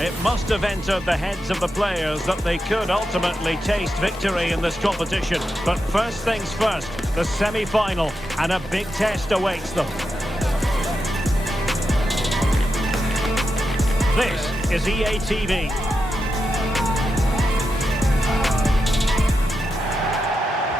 It must have entered the heads of the players that they could ultimately taste victory in this competition. But first things first, the semi-final, and a big test awaits them. This is EA TV.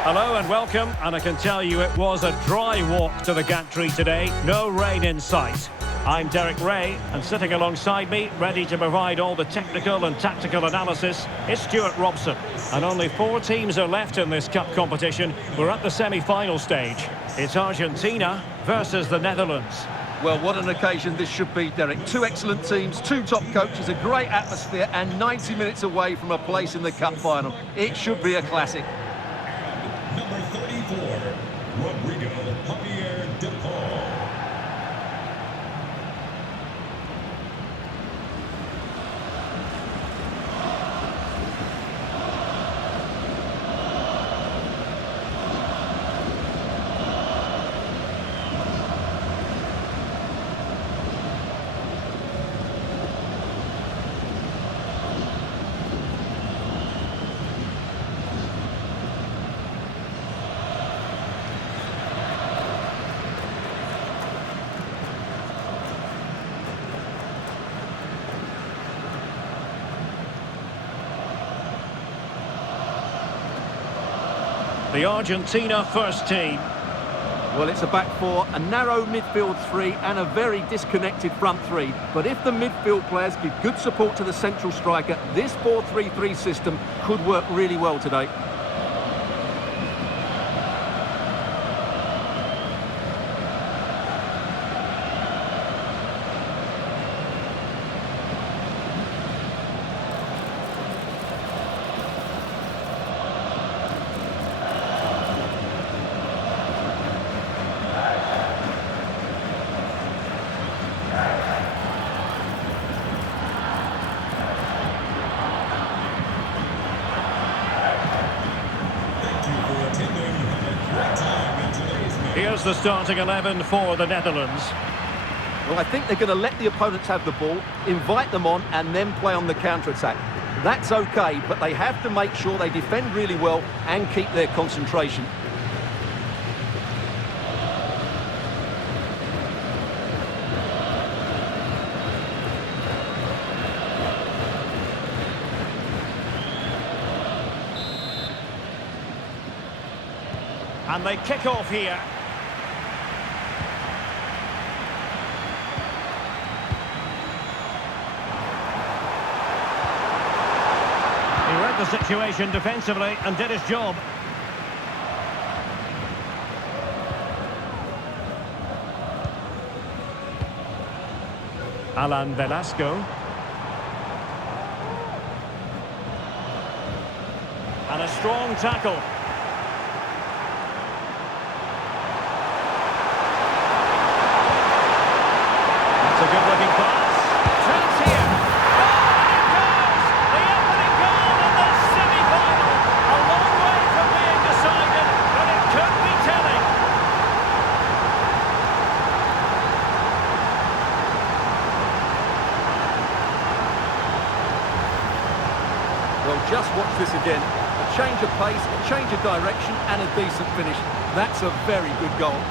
Hello and welcome, and I can tell you it was a dry walk to the gantry today, no rain in sight. I'm Derek Ray, and sitting alongside me, ready to provide all the technical and tactical analysis, is Stuart Robson. And only 4 teams are left in this cup competition. We're at the semi-final stage. It's Argentina versus the Netherlands. Well, what an occasion this should be, Derek. 2 excellent teams, 2 top coaches, a great atmosphere, and 90 minutes away from a place in the cup final. It should be a classic. Number 34, Rodrigo Javier De Paul. The Argentina first team. Well, it's a back 4, a narrow midfield 3 and a very disconnected front 3. But if the midfield players give good support to the central striker, this 4-3-3 system could work really well today. Here's the starting 11 for the Netherlands. Well, I think they're going to let the opponents have the ball, invite them on, and then play on the counter-attack. That's okay, but they have to make sure they defend really well and keep their concentration. And they kick off here. He read the situation defensively and did his job. Alan Velasco. And a strong tackle. It's a good-looking pass. Chance here. Oh, and it goes! The opening goal in the semi-final. A long way from being decided, but it could be telling. Well, just watch this again. A change of pace, a change of direction, and a decent finish. That's a very good goal.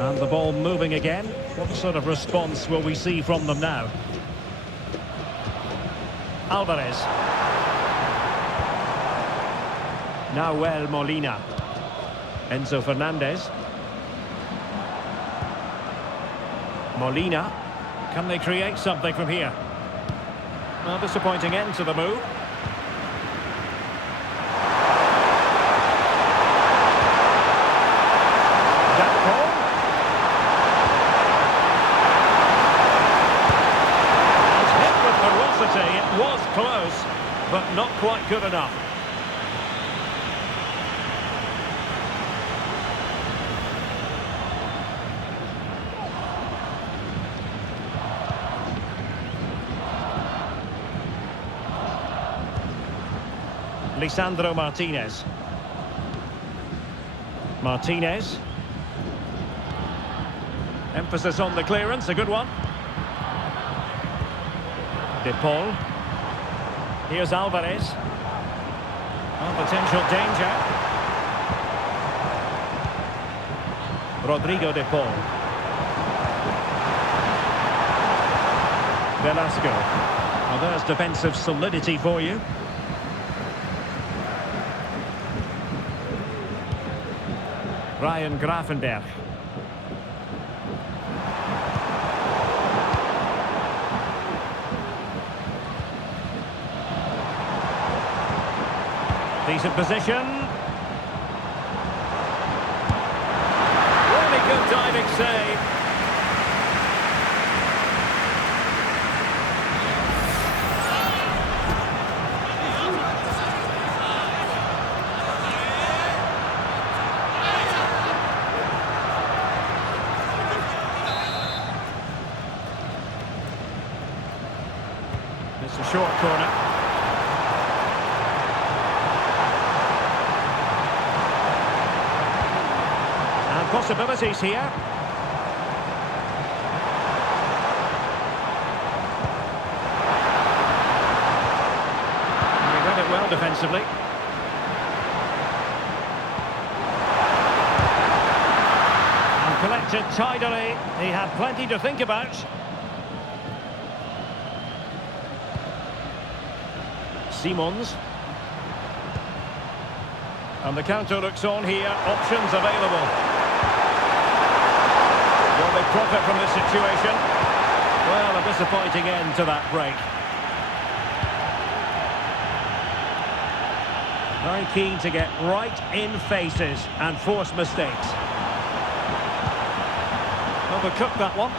And the ball moving again. What sort of response will we see from them now? Alvarez. Nahuel Molina. Enzo Fernandez. Molina. Can they create something from here? A disappointing end to the move. It was close. but not quite good enough. Lisandro Martinez. Martinez. Emphasis on the clearance, a good one. De Paul. Here's Alvarez. Oh, potential danger. Rodrigo De Paul. Velasco. Well, there's defensive solidity for you. Ryan Gravenberch. Decent position. Really good diving save. It's a short corner. And possibilities here. He read it well defensively. And collected tidily. He had plenty to think about. Simons. And the counter looks on here. Options available. Will they profit from this situation? Well, a disappointing end to that break. Very keen to get right in faces and force mistakes. Overcooked that one.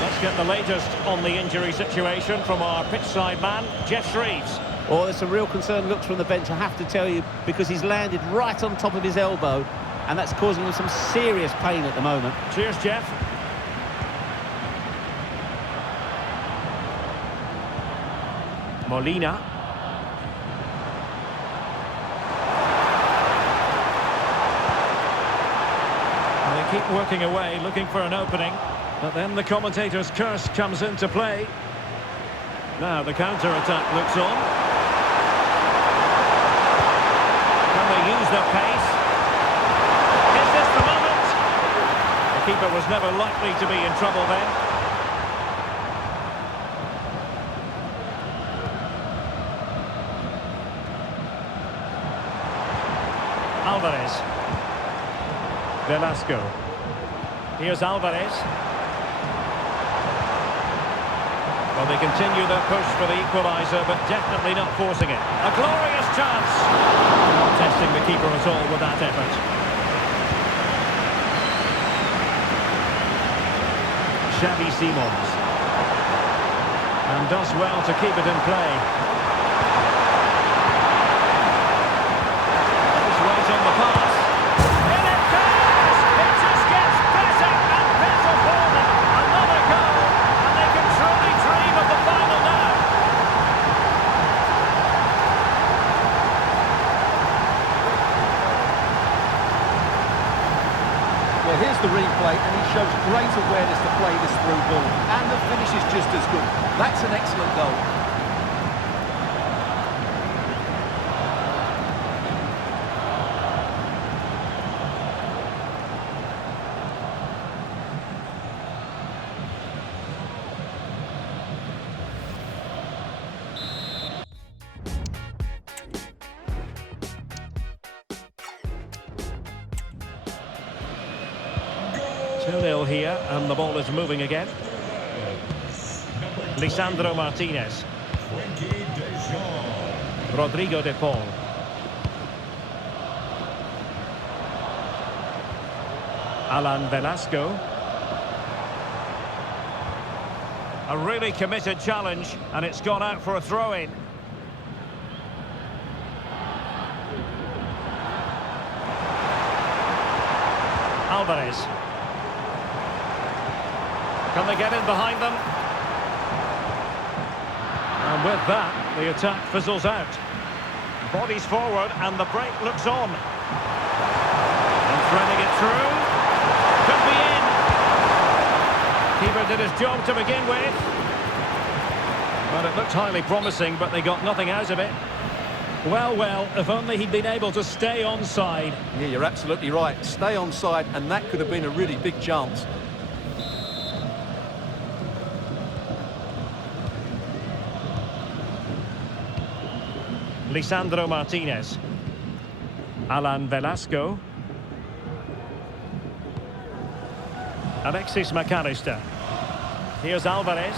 Let's get the latest on the injury situation from our pitchside man, Jeff Shreves. Well, there's some real concern looks from the bench, I have to tell you, because he's landed right on top of his elbow, and that's causing him some serious pain at the moment. Cheers, Jeff. Molina. And they keep working away, looking for an opening. But then the commentator's curse comes into play. Now the counter-attack looks on. Can they use their pace? Is this the moment? The keeper was never likely to be in trouble then. Alvarez. Velasco. Here's Alvarez. Well, they continue their push for the equaliser, but definitely not forcing it. A glorious chance. Not testing the keeper at all with that effort. Xavi Simons. And does well to keep it in play. Just right on the pass. In it goes! It just gets better and better for them. Another goal, and they can truly dream of the final now. Well, here's the replay, and he shows great awareness to play this through ball. And the finish is just as good. That's an excellent goal. Goal! 2-0 here, and the ball is moving again. Lisandro Martinez. Rodrigo De Paul. Alan Velasco. A really committed challenge, and it's gone out for a throw-in. Alvarez. Can they get in behind them? And with that, the attack fizzles out. Bodies forward, and the break looks on. And threading it through. Could be in. Keeper did his job to begin with. Well, it looked highly promising, but they got nothing out of it. Well, well, if only he'd been able to stay onside. Yeah, you're absolutely right. Stay onside, and that could have been a really big chance. Lisandro Martinez. Alan Velasco. Alexis McAllister. Here's Alvarez.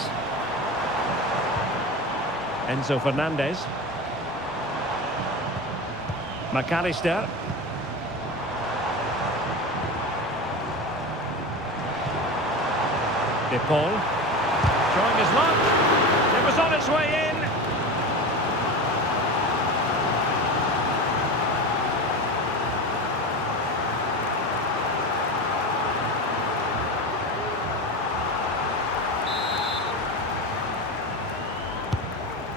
Enzo Fernandez. McAllister. De Paul. Showing his luck. It was on its way in.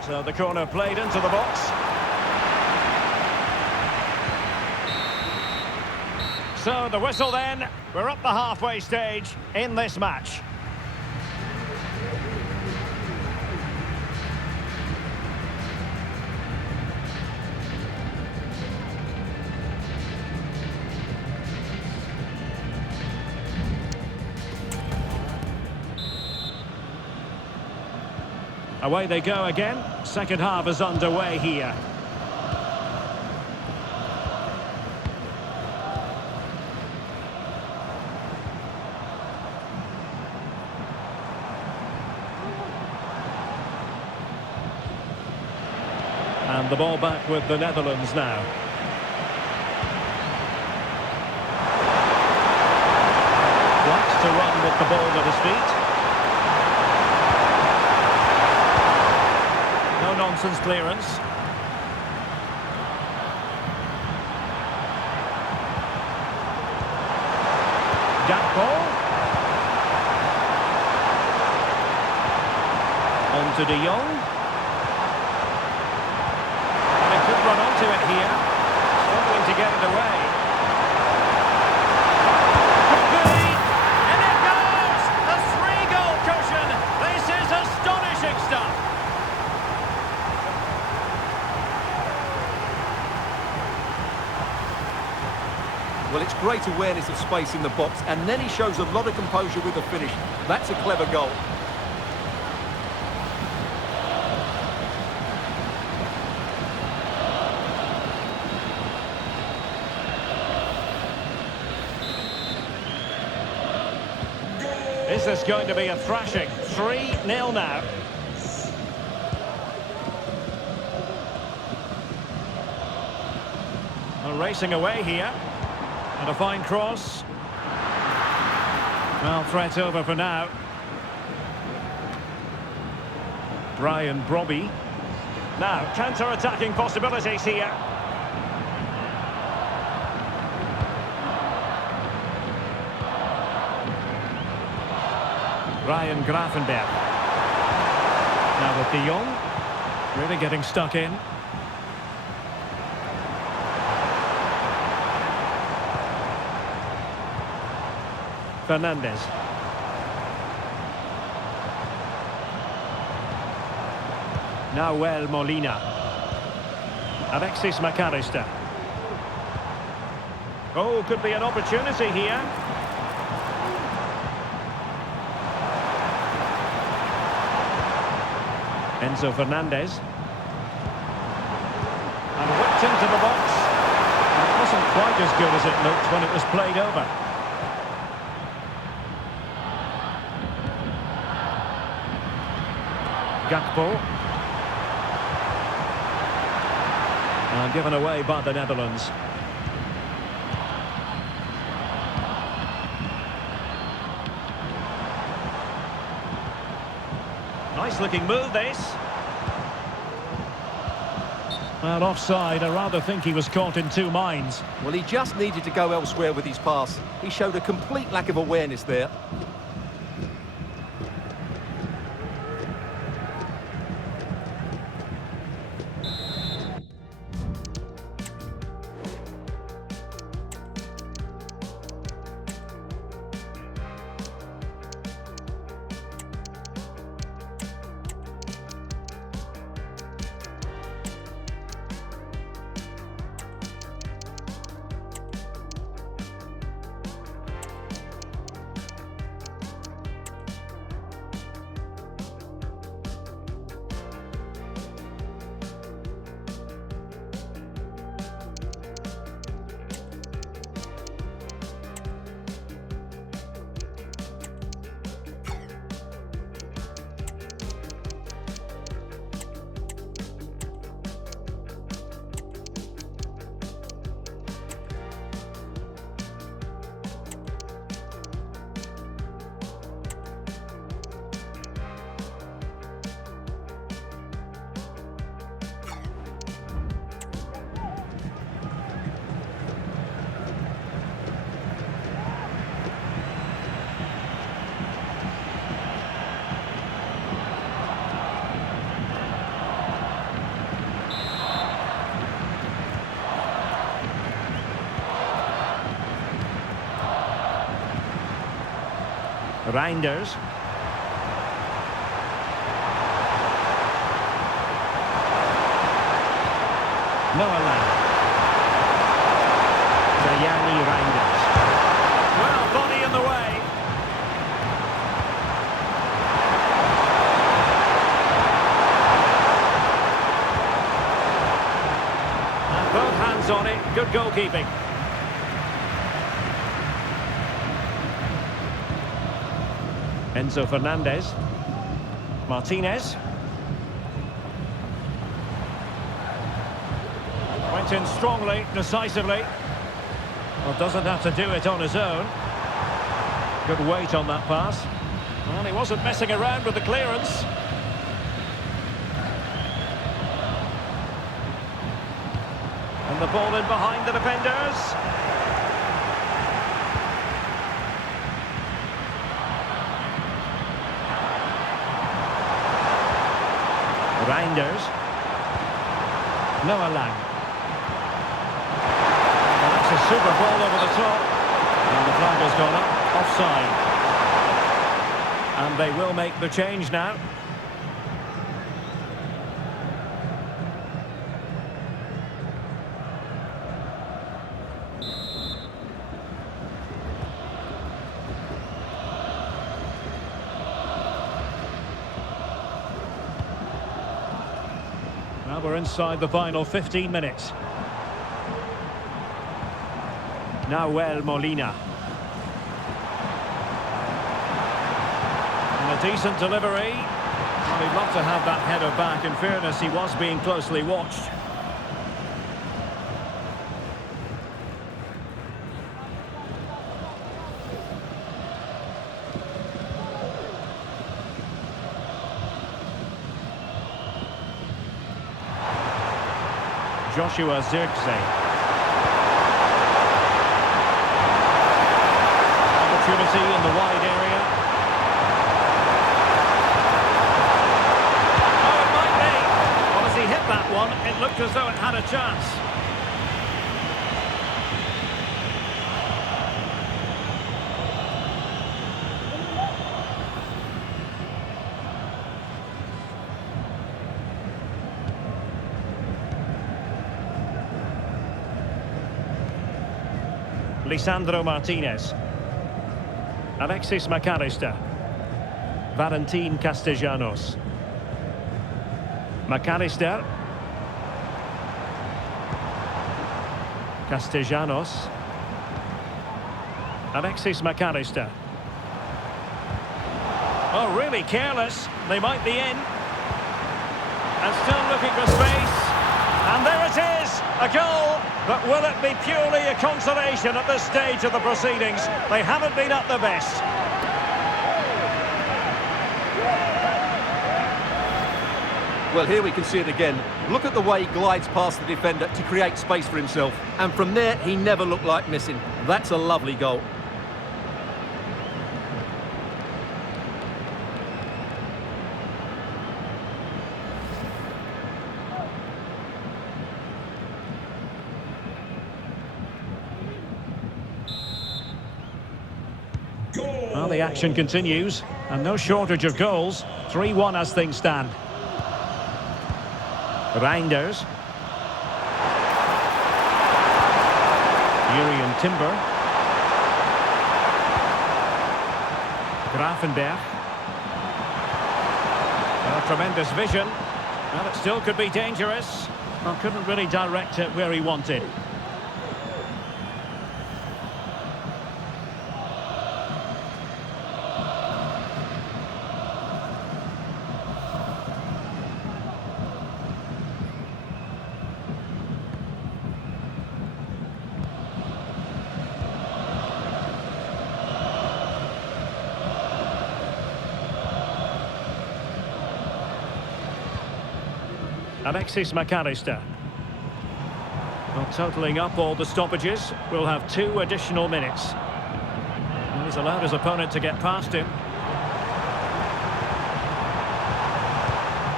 So the corner played into the box. So the whistle then. We're up the halfway stage in this match. Away they go again. Second half is underway here. And the ball back with the Netherlands now. Likes to run with the ball at his feet. No-nonsense clearance. Gakpo. On to De Jong. And they could run onto it here. Struggling to get it away. Could be. And it goes! A 3-goal cushion. This is astonishing stuff. Well, it's great awareness of space in the box, and then he shows a lot of composure with the finish. That's a clever goal. This is going to be a thrashing. 3-0 now. Well, racing away here. And a fine cross. Well, threat over for now. Brian Brobby. Now, counter-attacking possibilities here. Ryan Gravenberg. Now with De Jong. Really getting stuck in. Fernandez. Nahuel Molina. Alexis McAllister. Oh, could be an opportunity here. Enzo Fernandez. And whipped into the box. And it wasn't quite as good as it looked when it was played over. Gakpo. And given away by the Netherlands. Nice looking move, this. Well, offside. I rather think he was caught in two minds. Well, he just needed to go elsewhere with his pass. He showed a complete lack of awareness there. Reinders. Noah Lang. Yanni Reinders. Well, body in the way. And both hands on it. Good goalkeeping. Enzo Fernandez. Martinez. Went in strongly, decisively. Well, doesn't have to do it on his own. Good weight on that pass. Well, he wasn't messing around with the clearance. And the ball in behind the defenders. Reinders. Noah Lang. Well, that's a super ball over the top. And the flag has gone up. Offside. And they will make the change now. Now we're inside the final 15 minutes. Nahuel Molina. And a decent delivery. Well, he'd love to have that header back. In fairness, he was being closely watched. Joshua Zirkzee. Opportunity in the wide area. Oh, it might be. Well, as he hit that one, it looked as though it had a chance. Lisandro Martinez. Alexis McAllister. Valentin Castellanos. McAllister. Castellanos. Alexis McAllister. Oh, really careless. They might be in. And still looking for space. And there it is, a goal. But will it be purely a consolation at this stage of the proceedings? They haven't been at their best. Well, here we can see it again. Look at the way he glides past the defender to create space for himself. And from there, he never looked like missing. That's a lovely goal. Well, the action continues, and no shortage of goals. 3-1 as things stand. Reinders. Jurien Timber. Grafenberg. Well, tremendous vision. Well, it still could be dangerous. Well, couldn't really direct it where he wanted. Alexis McAllister. Well, totalling up all the stoppages, we'll have 2 additional minutes. Well, he's allowed his opponent to get past him.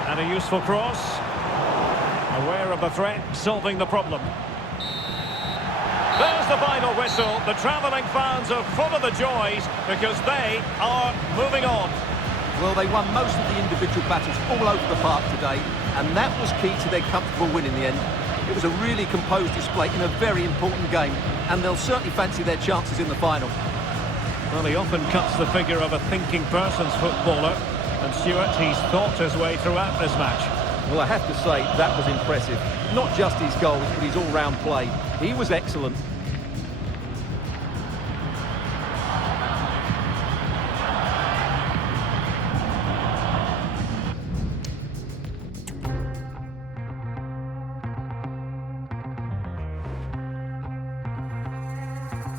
And a useful cross. Aware of the threat, solving the problem. There's the final whistle. The travelling fans are full of the joys because they are moving on. Well, they won most of the individual battles all over the park today, and that was key to their comfortable win in the end. It was a really composed display in a very important game, and they'll certainly fancy their chances in the final. Well, he often cuts the figure of a thinking person's footballer, and Stuart, he's thought his way throughout this match. Well, I have to say, that was impressive. Not just his goals, but his all-round play. He was excellent.